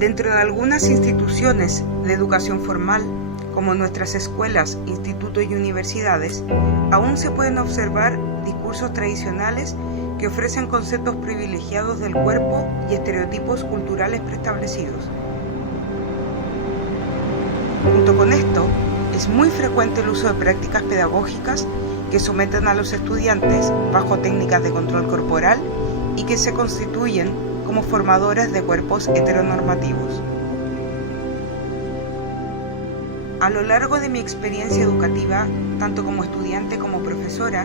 Dentro de algunas instituciones de educación formal, como nuestras escuelas, institutos y universidades, aún se pueden observar discursos tradicionales que ofrecen conceptos privilegiados del cuerpo y estereotipos culturales preestablecidos. Junto con esto, es muy frecuente el uso de prácticas pedagógicas que someten a los estudiantes bajo técnicas de control corporal y que se constituyen como formadoras de cuerpos heteronormativos. A lo largo de mi experiencia educativa, tanto como estudiante como profesora,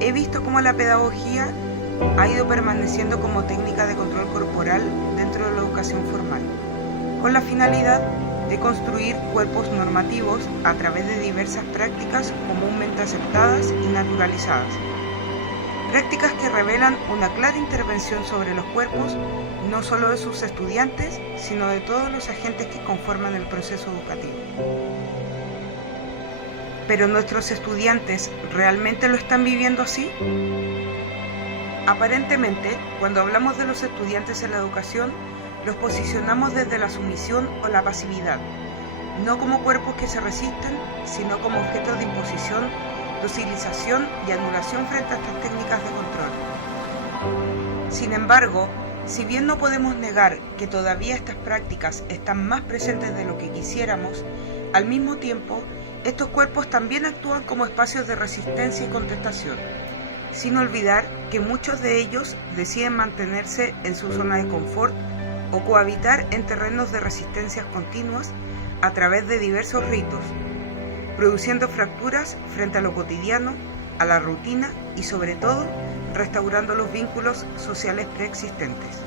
he visto cómo la pedagogía ha ido permaneciendo como técnica de control corporal dentro de la educación formal, con la finalidad de construir cuerpos normativos a través de diversas prácticas comúnmente aceptadas y naturalizadas. Prácticas que revelan una clara intervención sobre los cuerpos, no solo de sus estudiantes, sino de todos los agentes que conforman el proceso educativo. ¿Pero nuestros estudiantes realmente lo están viviendo así? Aparentemente, cuando hablamos de los estudiantes en la educación, los posicionamos desde la sumisión o la pasividad, no como cuerpos que se resisten, sino como objetos de imposición, docilización y anulación frente a estas técnicas de control. Sin embargo, si bien no podemos negar que todavía estas prácticas están más presentes de lo que quisiéramos, al mismo tiempo, estos cuerpos también actúan como espacios de resistencia y contestación, sin olvidar que muchos de ellos deciden mantenerse en su zona de confort o cohabitar en terrenos de resistencias continuas a través de diversos ritos, produciendo fracturas frente a lo cotidiano, a la rutina y sobre todo restaurando los vínculos sociales preexistentes.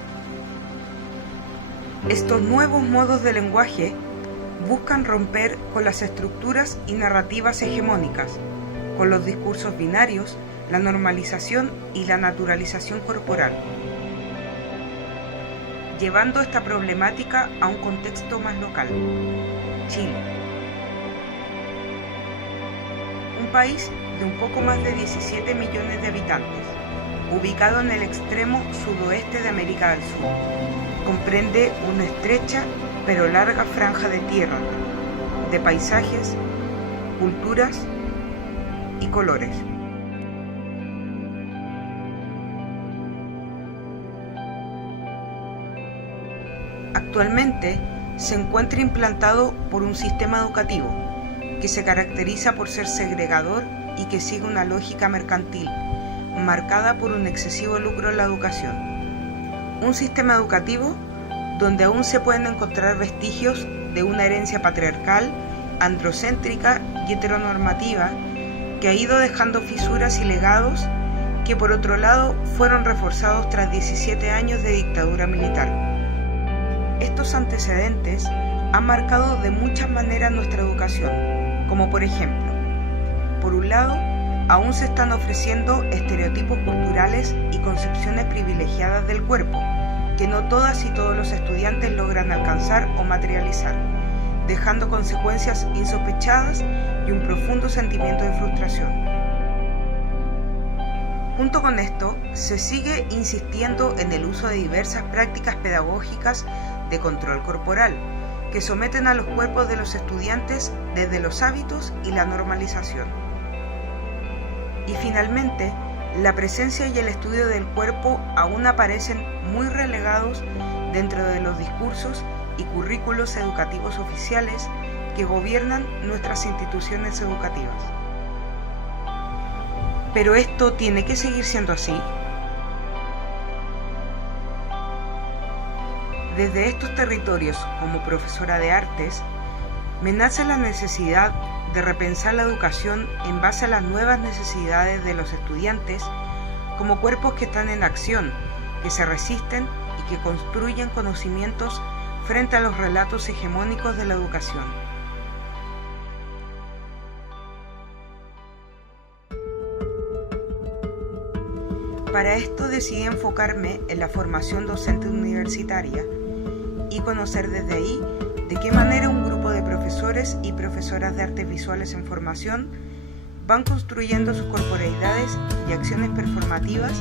Estos nuevos modos de lenguaje buscan romper con las estructuras y narrativas hegemónicas, con los discursos binarios, la normalización y la naturalización corporal, llevando esta problemática a un contexto más local. Chile. Un país de un poco más de 17 millones de habitantes, ubicado en el extremo sudoeste de América del Sur. Comprende una estrecha pero larga franja de tierra, de paisajes, culturas y colores. Actualmente se encuentra implantado por un sistema educativo que se caracteriza por ser segregador y que sigue una lógica mercantil, marcada por un excesivo lucro en la educación. Un sistema educativo donde aún se pueden encontrar vestigios de una herencia patriarcal, androcéntrica y heteronormativa que ha ido dejando fisuras y legados que por otro lado fueron reforzados tras 17 años de dictadura militar. Estos antecedentes han marcado de muchas maneras nuestra educación, como por ejemplo, por un lado, aún se están ofreciendo estereotipos culturales y concepciones privilegiadas del cuerpo, que no todas y todos los estudiantes logran alcanzar o materializar, dejando consecuencias insospechadas y un profundo sentimiento de frustración. Junto con esto, se sigue insistiendo en el uso de diversas prácticas pedagógicas de control corporal, que someten a los cuerpos de los estudiantes desde los hábitos y la normalización. Y finalmente, la presencia y el estudio del cuerpo aún aparecen muy relegados dentro de los discursos y currículos educativos oficiales que gobiernan nuestras instituciones educativas. ¿Pero esto tiene que seguir siendo así? Desde estos territorios, como profesora de artes, me nace la necesidad de repensar la educación en base a las nuevas necesidades de los estudiantes como cuerpos que están en acción, que se resisten y que construyen conocimientos frente a los relatos hegemónicos de la educación. Para esto decidí enfocarme en la formación docente universitaria y conocer desde ahí de qué manera un grupo de profesores y profesoras de artes visuales en formación van construyendo sus corporeidades y acciones performativas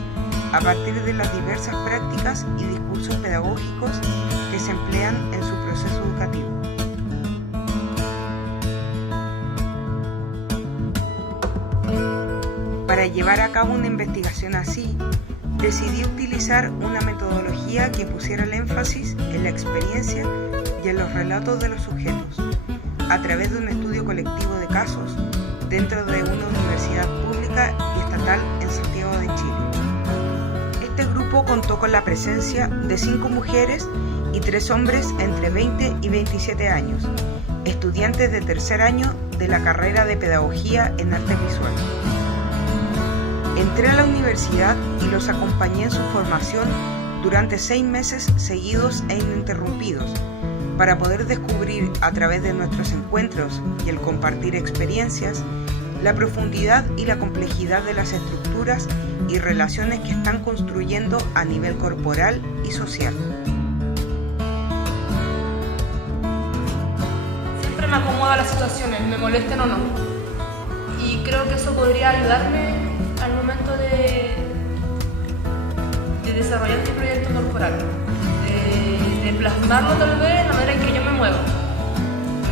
a partir de las diversas prácticas y discursos pedagógicos que se emplean en su proceso educativo. Para llevar a cabo una investigación así, decidí utilizar una metodología que pusiera el énfasis en la experiencia y en los relatos de los sujetos, a través de un estudio colectivo de casos dentro de una universidad pública y estatal en Santiago de Chile. Este grupo contó con la presencia de 5 mujeres y 3 hombres entre 20 y 27 años, estudiantes de tercer año de la carrera de Pedagogía en Artes Visuales. Entré a la universidad y los acompañé en su formación durante 6 meses seguidos e ininterrumpidos, para poder descubrir a través de nuestros encuentros y el compartir experiencias, la profundidad y la complejidad de las estructuras y relaciones que están construyendo a nivel corporal y social. Siempre me acomoda las situaciones, me molesten o no. Y creo que eso podría ayudarme al momento de desarrollar mi proyecto corporal, de plasmarlo tal vez en la manera en que yo me muevo.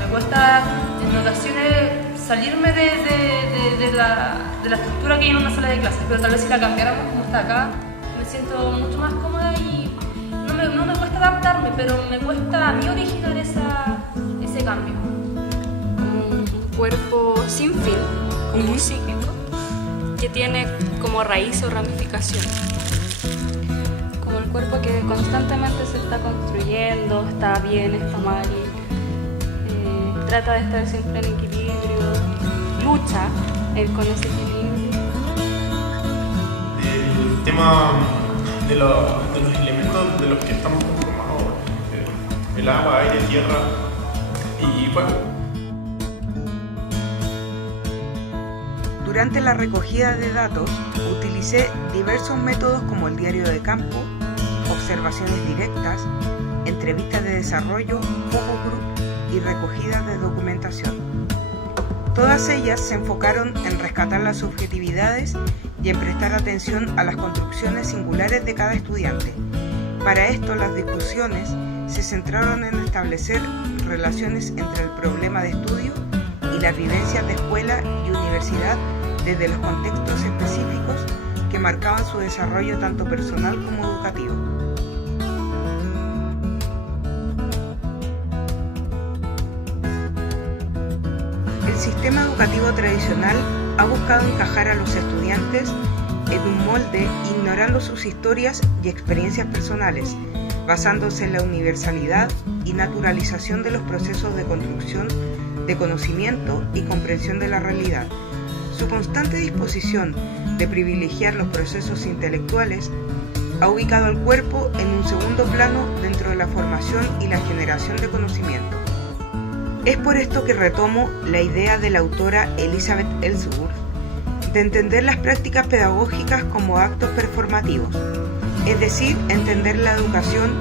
Me cuesta en ocasiones salirme de la estructura que hay en una sala de clases, pero tal vez si la cambiáramos como está acá, me siento mucho más cómoda y no me cuesta adaptarme, pero me cuesta a mí originar ese cambio. Un cuerpo sin fin, como cíclico, que tiene como raíz o ramificación. Como el cuerpo que constantemente se está construyendo, está bien, está mal, trata de estar siempre en equilibrio, lucha con ese equilibrio. El tema de los elementos de los que estamos conformados, el agua, aire, tierra y fuego. Durante la recogida de datos, utilicé diversos métodos como el diario de campo, observaciones directas, entrevistas de desarrollo, focus group y recogida de documentación. Todas ellas se enfocaron en rescatar las subjetividades y en prestar atención a las construcciones singulares de cada estudiante. Para esto, las discusiones se centraron en establecer relaciones entre el problema de estudio y las vivencias de escuela y universidad desde los contextos específicos que marcaban su desarrollo tanto personal como educativo. El sistema educativo tradicional ha buscado encajar a los estudiantes en un molde ignorando sus historias y experiencias personales, basándose en la universalidad y naturalización de los procesos de construcción de conocimiento y comprensión de la realidad. Su constante disposición de privilegiar los procesos intelectuales ha ubicado al cuerpo en un segundo plano dentro de la formación y la generación de conocimiento. Es por esto que retomo la idea de la autora Elizabeth Ellsworth de entender las prácticas pedagógicas como actos performativos, es decir, entender la educación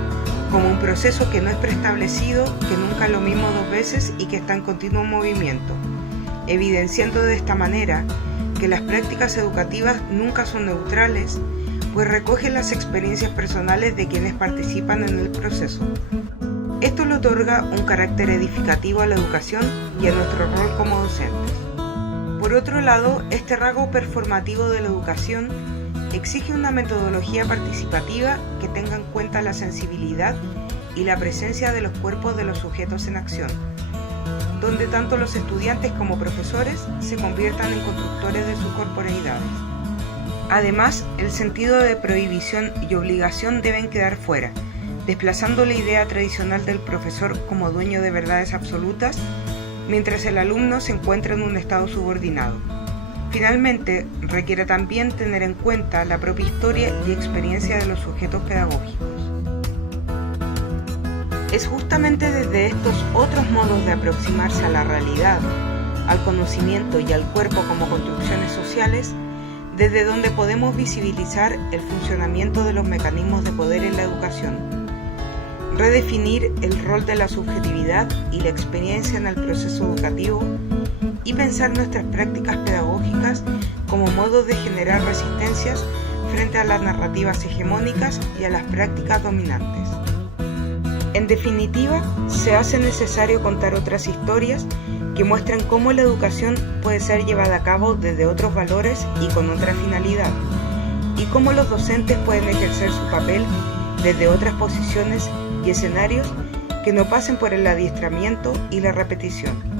como un proceso que no es preestablecido, que nunca es lo mismo 2 veces y que está en continuo movimiento, evidenciando de esta manera que las prácticas educativas nunca son neutrales, pues recogen las experiencias personales de quienes participan en el proceso. Esto le otorga un carácter edificativo a la educación y a nuestro rol como docentes. Por otro lado, este rasgo performativo de la educación exige una metodología participativa que tenga en cuenta la sensibilidad y la presencia de los cuerpos de los sujetos en acción, donde tanto los estudiantes como profesores se conviertan en constructores de sus corporeidades. Además, el sentido de prohibición y obligación deben quedar fuera, desplazando la idea tradicional del profesor como dueño de verdades absolutas, mientras el alumno se encuentra en un estado subordinado. Finalmente, requiere también tener en cuenta la propia historia y experiencia de los sujetos pedagógicos. Es justamente desde estos otros modos de aproximarse a la realidad, al conocimiento y al cuerpo como construcciones sociales, desde donde podemos visibilizar el funcionamiento de los mecanismos de poder en la educación, redefinir el rol de la subjetividad y la experiencia en el proceso educativo y pensar nuestras prácticas pedagógicas como modos de generar resistencias frente a las narrativas hegemónicas y a las prácticas dominantes. En definitiva, se hace necesario contar otras historias que muestran cómo la educación puede ser llevada a cabo desde otros valores y con otra finalidad, y cómo los docentes pueden ejercer su papel desde otras posiciones y escenarios que no pasen por el adiestramiento y la repetición.